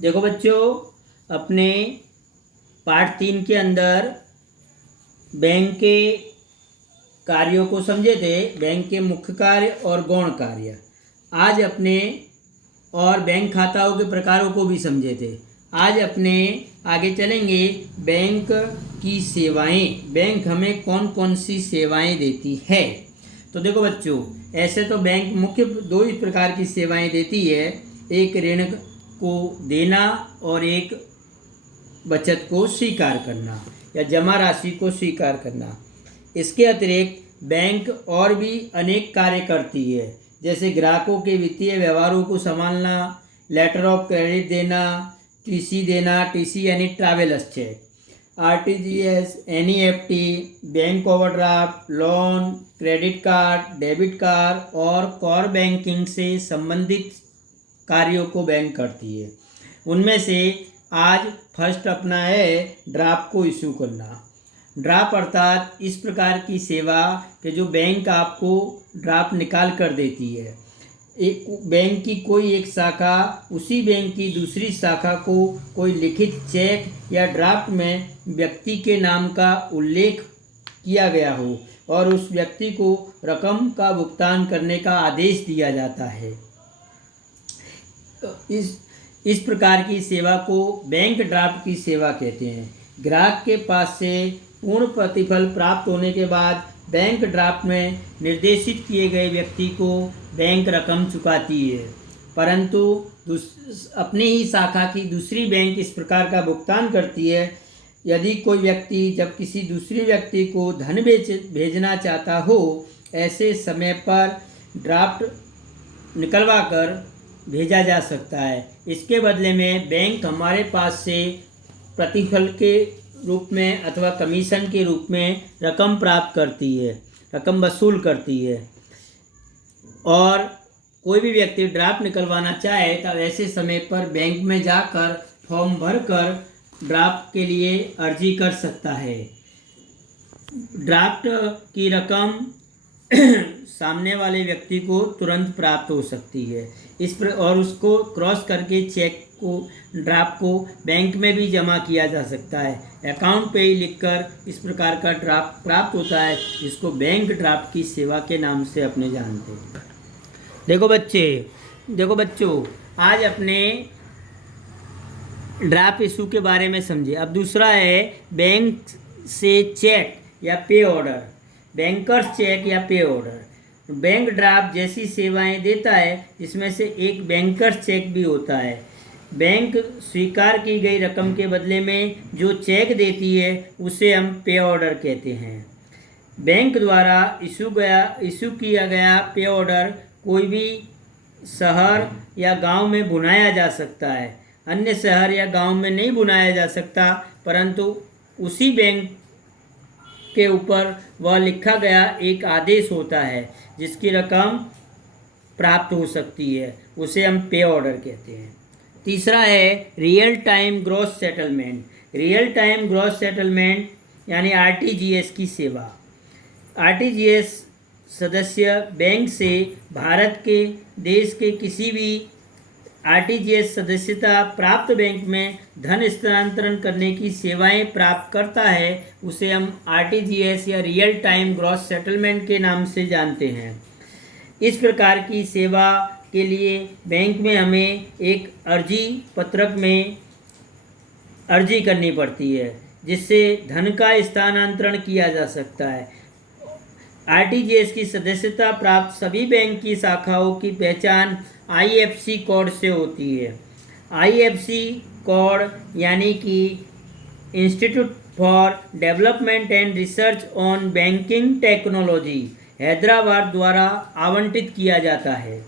देखो बच्चों, अपने पाठ 3 के अंदर बैंक के कार्यों को समझे थे, बैंक के मुख्य कार्य और गौण कार्य। आज अपने और बैंक खाताओं के प्रकारों को भी समझे थे। आज अपने आगे चलेंगे बैंक की सेवाएं। बैंक हमें कौन कौन सी सेवाएं देती है। तो देखो बच्चों, ऐसे तो बैंक मुख्य 2 इस प्रकार की सेवाएं देती है, एक ऋण को देना और एक बचत को स्वीकार करना या जमा राशि को स्वीकार करना। इसके अतिरिक्त बैंक और भी अनेक कार्य करती है, जैसे ग्राहकों के वित्तीय व्यवहारों को संभालना, लेटर ऑफ क्रेडिट देना, टीसी देना, टीसी यानी travellers cheque, RTGS, NEFT, bank overdraft, loan, credit card, debit card और कोर बैंकिंग से संबंधित कार्यों को बैंक करती है। उनमें से आज फर्स्ट अपना है ड्राफ्ट को इशू करना। ड्राफ्ट अर्थात इस प्रकार की सेवा कि जो बैंक आपको ड्राफ्ट निकाल कर देती है। एक बैंक की कोई एक शाखा उसी बैंक की दूसरी शाखा को कोई लिखित चेक या ड्राफ्ट में व्यक्ति के नाम का उल्लेख किया गया हो और उस व्यक्ति को रकम का भुगतान करने का आदेश दिया जाता है। इस प्रकार की सेवा को बैंक ड्राफ्ट की सेवा कहते हैं। ग्राहक के पास से पूर्ण प्रतिफल प्राप्त होने के बाद बैंक ड्राफ्ट में निर्देशित किए गए व्यक्ति को बैंक रकम चुकाती है, परंतु अपनी ही शाखा की दूसरी बैंक इस प्रकार का भुगतान करती है। यदि कोई व्यक्ति जब किसी दूसरे व्यक्ति को धन भेजना चाहता हो, ऐसे समय पर ड्राफ्ट निकलवा कर भेजा जा सकता है। इसके बदले में बैंक हमारे पास से प्रतिफल के रूप में अथवा कमीशन के रूप में रकम प्राप्त करती है, रकम वसूल करती है। और कोई भी व्यक्ति ड्राफ्ट निकलवाना चाहे तो ऐसे समय पर बैंक में जाकर फॉर्म भरकर ड्राफ्ट के लिए अर्जी कर सकता है। ड्राफ्ट की रकम सामने वाले व्यक्ति को तुरंत प्राप्त हो सकती है। और उसको क्रॉस करके चेक को ड्राफ्ट को बैंक में भी जमा किया जा सकता है। अकाउंट पे ही लिखकर इस प्रकार का ड्राफ्ट प्राप्त होता है, जिसको बैंक ड्राफ्ट की सेवा के नाम से अपने जानते हैं। देखो बच्चों, आज अपने ड्राफ्ट इशू के बारे में समझे। अब दूसरा है बैंक से चेक या पे ऑर्डर, बैंकर्स चेक या पे ऑर्डर। बैंक ड्राफ्ट जैसी सेवाएं देता है, जिसमें से एक बैंकर्स चेक भी होता है। बैंक स्वीकार की गई रकम के बदले में जो चेक देती है उसे हम पे ऑर्डर कहते हैं। बैंक द्वारा इशू किया गया पे ऑर्डर कोई भी शहर या गांव में बुनाया जा सकता है। अन्य शहर या गांव में नहीं बुनाया जा सकता, परंतु उसी बैंक के ऊपर वह लिखा गया एक आदेश होता है जिसकी रकम प्राप्त हो सकती है, उसे हम पे ऑर्डर कहते हैं। तीसरा है real time gross settlement. Real time gross settlement यानी आरटीजीएस की सेवा। आरटीजीएस सदस्य बैंक से भारत के देश के किसी भी आरटीजीएस सदस्यता प्राप्त बैंक में धन स्थानांतरण करने की सेवाएं प्राप्त करता है, उसे हम आरटीजीएस या रियल टाइम ग्रॉस सेटलमेंट के नाम से जानते हैं। इस प्रकार की सेवा के लिए बैंक में हमें एक अर्जी पत्रक में अर्जी करनी पड़ती है, जिससे धन का स्थानांतरण किया जा सकता है। आरटीजीएस की सदस्यता प्राप्त सभी बैंक की शाखाओं की पहचान आईएफएससी कोड से होती है। आईएफएससी कोड यानी कि institute for development and research on banking technology, Hyderabad द्वारा आवंटित किया जाता है।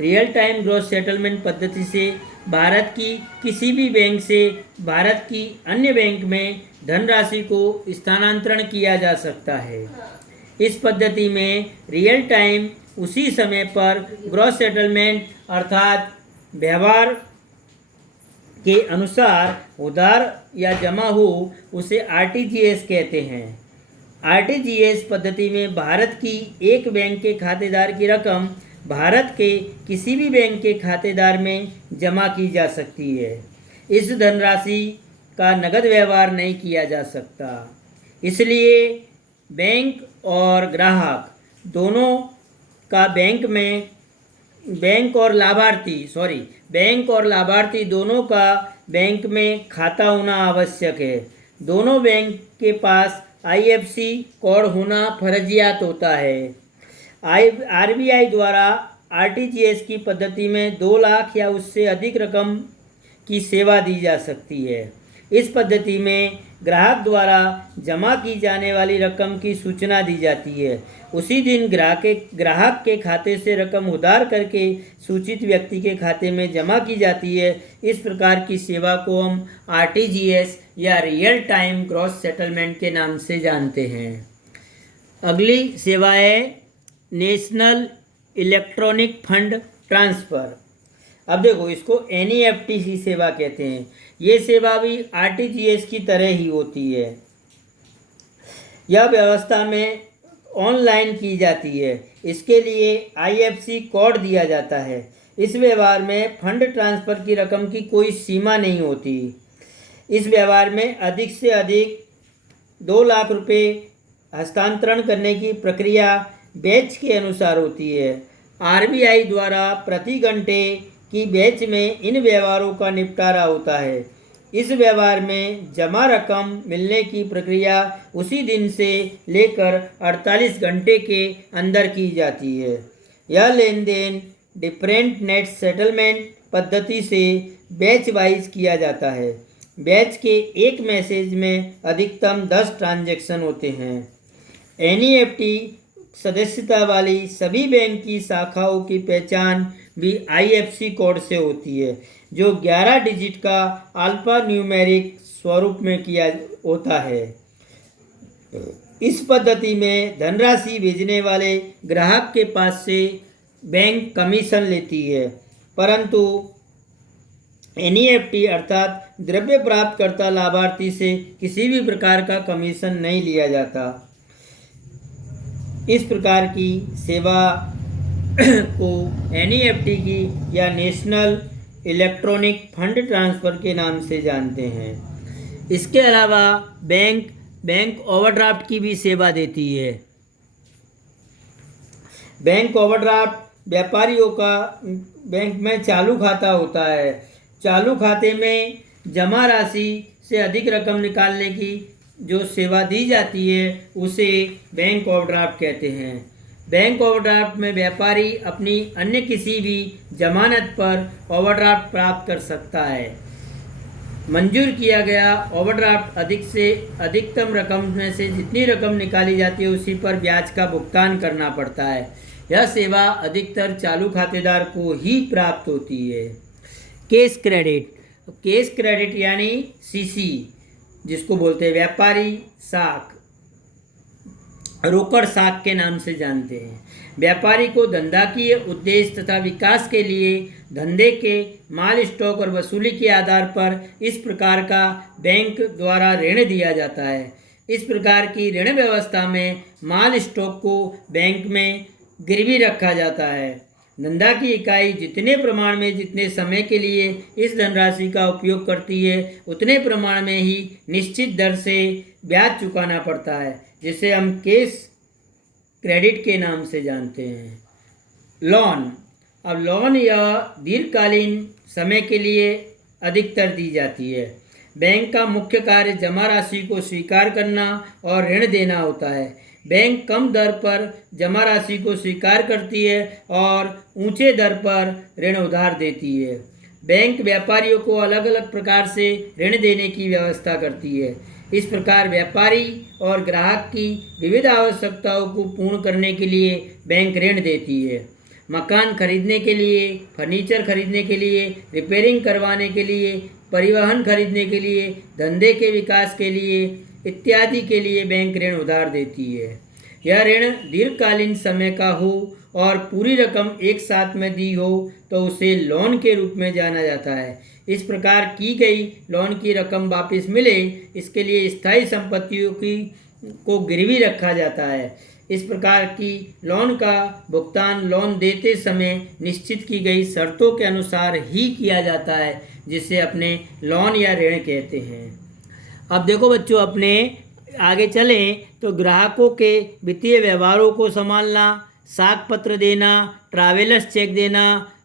रियल टाइम ग्रॉस सेटलमेंट पद्धति से भारत की किसी भी बैंक से भारत की अन्य बैंक में धनराशि को स्थानांतरण किया जा सकता है। इस पद्धति में रियल टाइम उसी समय पर ग्रॉस सेटलमेंट अर्थात व्यवहार के अनुसार उधार या जमा हो, उसे आरटीजीएस कहते हैं। आरटीजीएस पद्धति में भारत की एक बैंक के खातेदार की रकम भारत के किसी भी बैंक के खातेदार में जमा की जा सकती है। इस धनराशि का नगद व्यवहार नहीं किया जा सकता। इसलिए बैंक और ग्राहक दोनों का बैंक और लाभार्थी दोनों का बैंक में खाता होना आवश्यक है। दोनों बैंक के पास IFSC कोड होना फर्जियात होता है। RBI द्वारा RTGS की पद्धति में 2 लाख या उससे अधिक रकम की सेवा दी जा सकती है। इस पद्धति में ग्राहक द्वारा जमा की जाने वाली रकम की सूचना दी जाती है। उसी दिन ग्राहक के खाते से रकम उधार करके सूचित व्यक्ति के खाते में जमा की जाती है। इस प्रकार की सेवा को हम RTGS या रियल टाइम ग्रॉस सेटलमेंट के नाम से जानते हैं। अगली सेवा है नेशनल इलेक्ट्रॉनिक फंड ट्रांसफ़र। अब देखो, इसको NEFT की सेवा कहते हैं। ये सेवा भी RTGS की तरह ही होती है। यह व्यवस्था में ऑनलाइन की जाती है। इसके लिए IFSC कोड दिया जाता है। इस व्यवहार में फंड ट्रांसफ़र की रकम की कोई सीमा नहीं होती। इस व्यवहार में अधिक से अधिक 2 लाख रुपए हस्तांतरण करने की प्रक्रिया बैच के अनुसार होती है। RBI द्वारा प्रति घंटे की बैच में इन व्यवहारों का निपटारा होता है। इस व्यवहार में जमा रकम मिलने की प्रक्रिया उसी दिन से लेकर 48 घंटे के अंदर की जाती है। यह लेन देन डिफरेंट नेट सेटलमेंट पद्धति से बैच वाइज किया जाता है। बैच के एक मैसेज में अधिकतम 10 ट्रांजैक्शन होते हैं। NEFT सदस्यता वाली सभी बैंक की शाखाओं की पहचान भी IFSC कोड से होती है, जो 11 डिजिट का अल्फा न्यूमेरिक स्वरूप में किया होता है। इस पद्धति में धनराशि भेजने वाले ग्राहक के पास से बैंक कमीशन लेती है, परंतु NEFT अर्थात द्रव्य प्राप्तकर्ता लाभार्थी से किसी भी प्रकार का कमीशन नहीं लिया जाता। इस प्रकार की सेवा को NEFT की या नेशनल इलेक्ट्रॉनिक फंड ट्रांसफ़र के नाम से जानते हैं। इसके अलावा बैंक ओवरड्राफ्ट की भी सेवा देती है। बैंक ओवरड्राफ्ट व्यापारियों का बैंक में चालू खाता होता है। चालू खाते में जमा राशि से अधिक रकम निकालने की जो सेवा दी जाती है उसे बैंक ओवरड्राफ्ट कहते हैं। बैंक ओवरड्राफ्ट में व्यापारी अपनी अन्य किसी भी जमानत पर ओवरड्राफ्ट प्राप्त कर सकता है। मंजूर किया गया ओवरड्राफ्ट अधिक से अधिकतम रकम में से जितनी रकम निकाली जाती है उसी पर ब्याज का भुगतान करना पड़ता है। यह सेवा अधिकतर चालू खातेदार को ही प्राप्त होती है। कैश क्रेडिट यानी CC जिसको बोलते हैं व्यापारी साख, रोकड़ साख के नाम से जानते हैं। व्यापारी को धंधाकीय उद्देश्य तथा विकास के लिए धंधे के माल स्टॉक और वसूली के आधार पर इस प्रकार का बैंक द्वारा ऋण दिया जाता है। इस प्रकार की ऋण व्यवस्था में माल स्टॉक को बैंक में गिरवी रखा जाता है। धंधा की इकाई जितने प्रमाण में जितने समय के लिए इस धनराशि का उपयोग करती है उतने प्रमाण में ही निश्चित दर से ब्याज चुकाना पड़ता है, जिसे हम कैश क्रेडिट के नाम से जानते हैं। लोन यह दीर्घकालीन समय के लिए अधिकतर दी जाती है। बैंक का मुख्य कार्य जमा राशि को स्वीकार करना और ऋण देना होता है। बैंक कम दर पर जमा राशि को स्वीकार करती है और ऊंचे दर पर ऋण उधार देती है। बैंक व्यापारियों को अलग अलग प्रकार से ऋण देने की व्यवस्था करती है। इस प्रकार व्यापारी और ग्राहक की विविध आवश्यकताओं को पूर्ण करने के लिए बैंक ऋण देती है। मकान खरीदने के लिए, फर्नीचर खरीदने के लिए, रिपेयरिंग करवाने के लिए, परिवहन खरीदने के लिए, धंधे के विकास के लिए इत्यादि के लिए बैंक ऋण उधार देती है। यह ऋण दीर्घकालीन समय का हो और पूरी रकम एक साथ में दी हो तो उसे लोन के रूप में जाना जाता है। इस प्रकार की गई लोन की रकम वापस मिले इसके लिए स्थायी संपत्तियों को गिरवी रखा जाता है। इस प्रकार की लोन का भुगतान लोन देते समय निश्चित की गई शर्तों के अनुसार ही किया जाता है। जिसे अपने लोन या ऋण कहते हैं। अब देखो बच्चों, अपने आगे चलें तो ग्राहकों के वित्तीय व्यवहारों को संभालना, साख पत्र देना, ट्रैवलर्स चेक देना,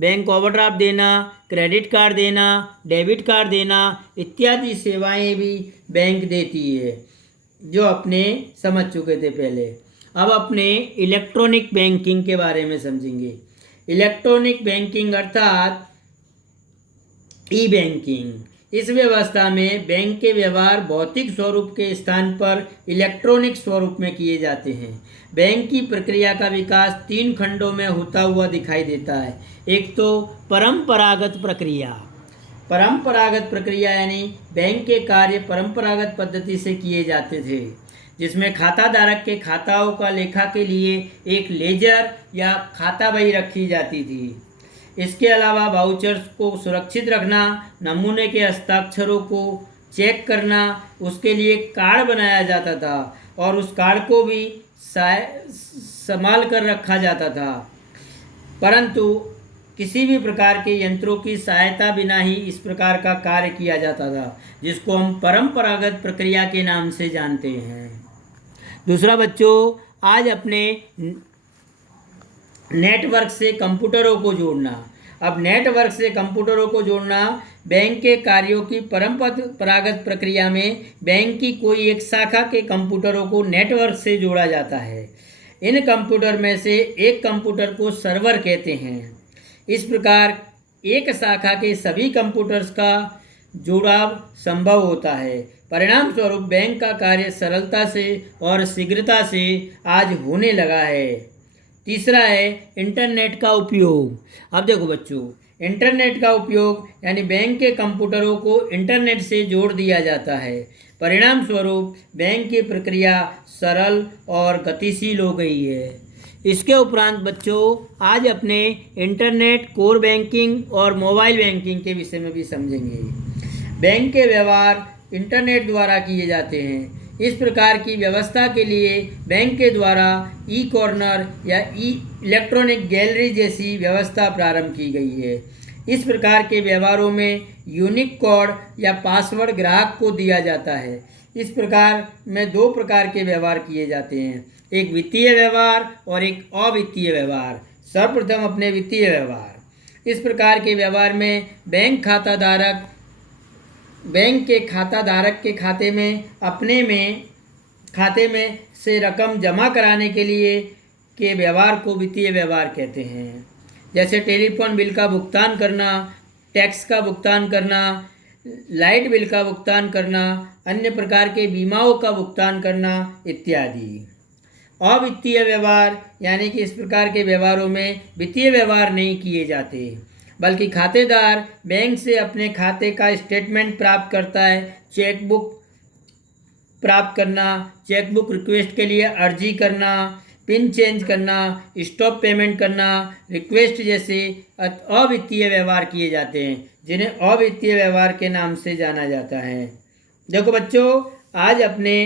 बैंक ओवरड्राफ्ट देना, क्रेडिट कार्ड देना, डेबिट कार्ड देना इत्यादि सेवाएं भी बैंक देती है, जो अपने समझ चुके थे पहले। अब अपने इलेक्ट्रॉनिक बैंकिंग के बारे में समझेंगे। इलेक्ट्रॉनिक बैंकिंग अर्थात ई बैंकिंग। इस व्यवस्था में बैंक के व्यवहार भौतिक स्वरूप के स्थान पर इलेक्ट्रॉनिक स्वरूप में किए जाते हैं। बैंक की प्रक्रिया का विकास 3 खंडों में होता हुआ दिखाई देता है। एक तो परंपरागत प्रक्रिया। परंपरागत प्रक्रिया यानी बैंक के कार्य परंपरागत पद्धति से किए जाते थे, जिसमें खाता धारक के खाताओं का लेखा के लिए एक लेजर या खाता बही रखी जाती थी। इसके अलावा वाउचर्स को सुरक्षित रखना, नमूने के हस्ताक्षरों को चेक करना, उसके लिए कार्ड बनाया जाता था और उस कार्ड को भी संभाल कर रखा जाता था, परंतु किसी भी प्रकार के यंत्रों की सहायता बिना ही इस प्रकार का कार्य किया जाता था, जिसको हम परंपरागत प्रक्रिया के नाम से जानते हैं। दूसरा बच्चों, आज अपने नेटवर्क से कंप्यूटरों को जोड़ना। अब नेटवर्क से कंप्यूटरों को जोड़ना बैंक के कार्यों की परंपरागत प्रक्रिया में बैंक की कोई एक शाखा के कंप्यूटरों को नेटवर्क से जोड़ा जाता है। इन कंप्यूटर में से एक कंप्यूटर को सर्वर कहते हैं। इस प्रकार एक शाखा के सभी कंप्यूटर्स का जुड़ाव संभव होता है। परिणाम स्वरूप बैंक का कार्य सरलता से और शीघ्रता से आज होने लगा है। तीसरा है इंटरनेट का उपयोग। अब देखो बच्चों, इंटरनेट का उपयोग यानी बैंक के कंप्यूटरों को इंटरनेट से जोड़ दिया जाता है। परिणाम स्वरूप बैंक की प्रक्रिया सरल और गतिशील हो गई है। इसके उपरांत बच्चों, आज अपने इंटरनेट, कोर बैंकिंग और मोबाइल बैंकिंग के विषय में भी समझेंगे। बैंक के व्यवहार इंटरनेट द्वारा किए जाते हैं। इस प्रकार की व्यवस्था के लिए बैंक के द्वारा ई कॉर्नर या ई इलेक्ट्रॉनिक गैलरी जैसी व्यवस्था प्रारंभ की गई है। इस प्रकार के व्यवहारों में यूनिक कोड या पासवर्ड ग्राहक को दिया जाता है। इस प्रकार में 2 प्रकार के व्यवहार किए जाते हैं, एक वित्तीय व्यवहार और एक अवित्तीय व्यवहार। सर्वप्रथम अपने वित्तीय व्यवहार। इस प्रकार के व्यवहार में बैंक के खाता धारक के खाते में से रकम जमा कराने के लिए के व्यवहार को वित्तीय व्यवहार कहते हैं। जैसे टेलीफोन बिल का भुगतान करना, टैक्स का भुगतान करना, लाइट बिल का भुगतान करना, अन्य प्रकार के बीमाओं का भुगतान करना इत्यादि। अवित्तीय व्यवहार यानी कि इस प्रकार के व्यवहारों में वित्तीय व्यवहार नहीं किए जाते, बल्कि खातेदार बैंक से अपने खाते का स्टेटमेंट प्राप्त करता है। चेकबुक प्राप्त करना, चेकबुक रिक्वेस्ट के लिए अर्जी करना, पिन चेंज करना, स्टॉप पेमेंट करना, रिक्वेस्ट जैसे अवित्तीय व्यवहार किए जाते हैं, जिन्हें अवित्तीय व्यवहार के नाम से जाना जाता है। देखो बच्चों, आज अपने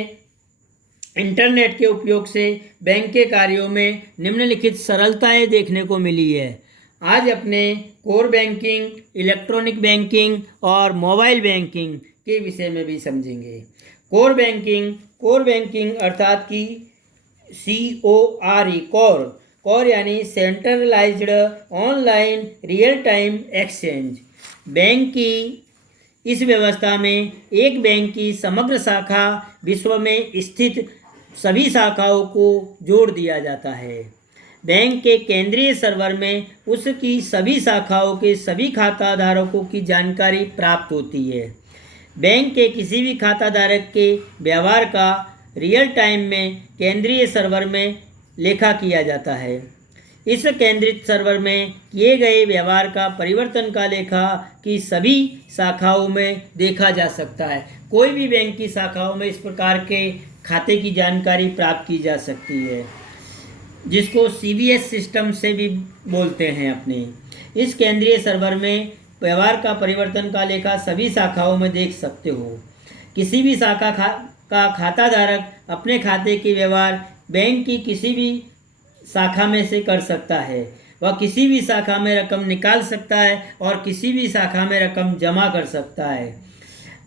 इंटरनेट के उपयोग से बैंक के कार्यों में निम्नलिखित सरलताएं देखने को मिली है। आज अपने कोर बैंकिंग, इलेक्ट्रॉनिक बैंकिंग और मोबाइल बैंकिंग के विषय में भी समझेंगे। कोर बैंकिंग अर्थात कि CORE कोर यानी centralised online real time exchange. Bank की इस व्यवस्था में एक बैंक की समग्र शाखा विश्व में स्थित सभी शाखाओं को जोड़ दिया जाता है। बैंक के केंद्रीय सर्वर में उसकी सभी शाखाओं के सभी खाताधारकों की जानकारी प्राप्त होती है। बैंक के किसी भी खाताधारक के व्यवहार का रियल टाइम में केंद्रीय सर्वर में लेखा किया जाता है। इस केंद्रित सर्वर में किए गए व्यवहार का परिवर्तन का लेखा की सभी शाखाओं में देखा जा सकता है। कोई भी बैंक की शाखाओं में इस प्रकार के खाते की जानकारी प्राप्त की जा सकती है, जिसको CBS सिस्टम से भी बोलते हैं अपने। इस केंद्रीय सर्वर में व्यवहार का परिवर्तन का लेखा सभी शाखाओं में देख सकते हो। किसी भी शाखा का खाता धारक अपने खाते के व्यवहार बैंक की किसी भी शाखा में से कर सकता है। वह किसी भी शाखा में रकम निकाल सकता है और किसी भी शाखा में रकम जमा कर सकता है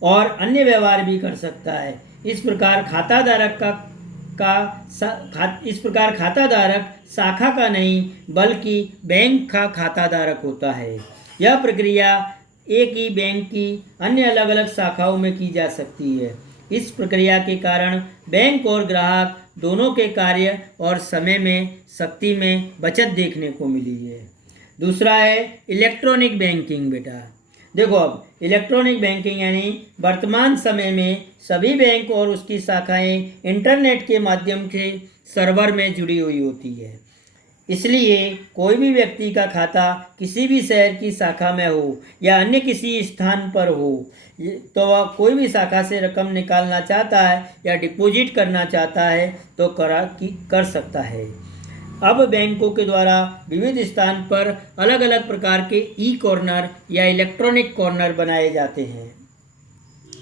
और अन्य व्यवहार भी कर सकता है। इस प्रकार खाताधारक शाखा का नहीं बल्कि बैंक का खाताधारक होता है। यह प्रक्रिया एक ही बैंक की अन्य अलग अलग शाखाओं में की जा सकती है। इस प्रक्रिया के कारण बैंक और ग्राहक दोनों के कार्य और समय में शक्ति में बचत देखने को मिली है। दूसरा है इलेक्ट्रॉनिक बैंकिंग। बेटा देखो, अब इलेक्ट्रॉनिक बैंकिंग यानी वर्तमान समय में सभी बैंक और उसकी शाखाएं इंटरनेट के माध्यम से सर्वर में जुड़ी हुई होती है। इसलिए कोई भी व्यक्ति का खाता किसी भी शहर की शाखा में हो या अन्य किसी स्थान पर हो तो वह कोई भी शाखा से रकम निकालना चाहता है या डिपॉजिट करना चाहता है तो कर सकता है। अब बैंकों के द्वारा विविध स्थान पर अलग अलग प्रकार के ई कॉर्नर या इलेक्ट्रॉनिक कॉर्नर बनाए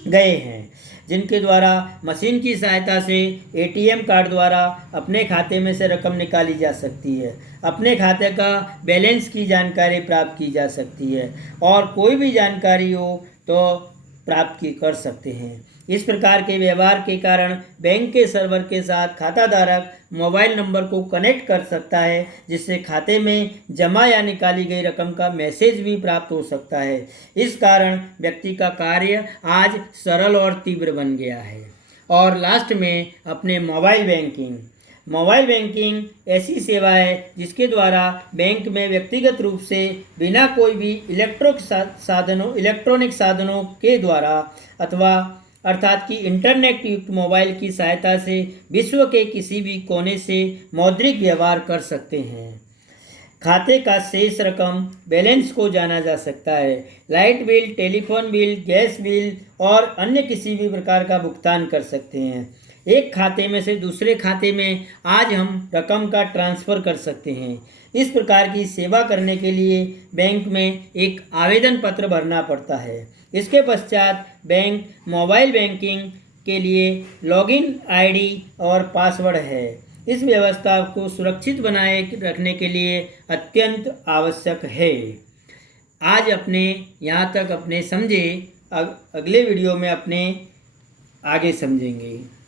गए हैं जिनके द्वारा मशीन की सहायता से एटीएम कार्ड द्वारा अपने खाते में से रकम निकाली जा सकती है, अपने खाते का बैलेंस की जानकारी प्राप्त की जा सकती है और कोई भी जानकारी हो तो प्राप्त कर सकते हैं। इस प्रकार के व्यवहार के कारण बैंक के सर्वर के साथ खाताधारक मोबाइल नंबर को कनेक्ट कर सकता है जिससे खाते में जमा या निकाली गई रकम का मैसेज भी प्राप्त हो सकता है। इस कारण व्यक्ति का कार्य आज सरल और तीव्र बन गया है। और लास्ट में अपने मोबाइल बैंकिंग ऐसी सेवा है जिसके द्वारा बैंक में व्यक्तिगत रूप से बिना कोई भी इलेक्ट्रॉनिक साधनों के द्वारा अर्थात कि इंटरनेट युक्त मोबाइल की सहायता से विश्व के किसी भी कोने से मौद्रिक व्यवहार कर सकते हैं। खाते का शेष रकम बैलेंस को जाना जा सकता है। Light bill, telephone bill, gas bill और अन्य किसी भी प्रकार का भुगतान कर सकते हैं। एक खाते में से दूसरे खाते में आज हम रकम का ट्रांसफ़र कर सकते हैं। इस प्रकार की सेवा करने के लिए बैंक में एक आवेदन पत्र भरना पड़ता है। इसके पश्चात बैंक मोबाइल बैंकिंग के लिए लॉगिन आईडी और पासवर्ड है। इस व्यवस्था को सुरक्षित बनाए रखने के लिए अत्यंत आवश्यक है। आज अपने यहाँ तक अपने समझे, अगले वीडियो में अपने आगे समझेंगे।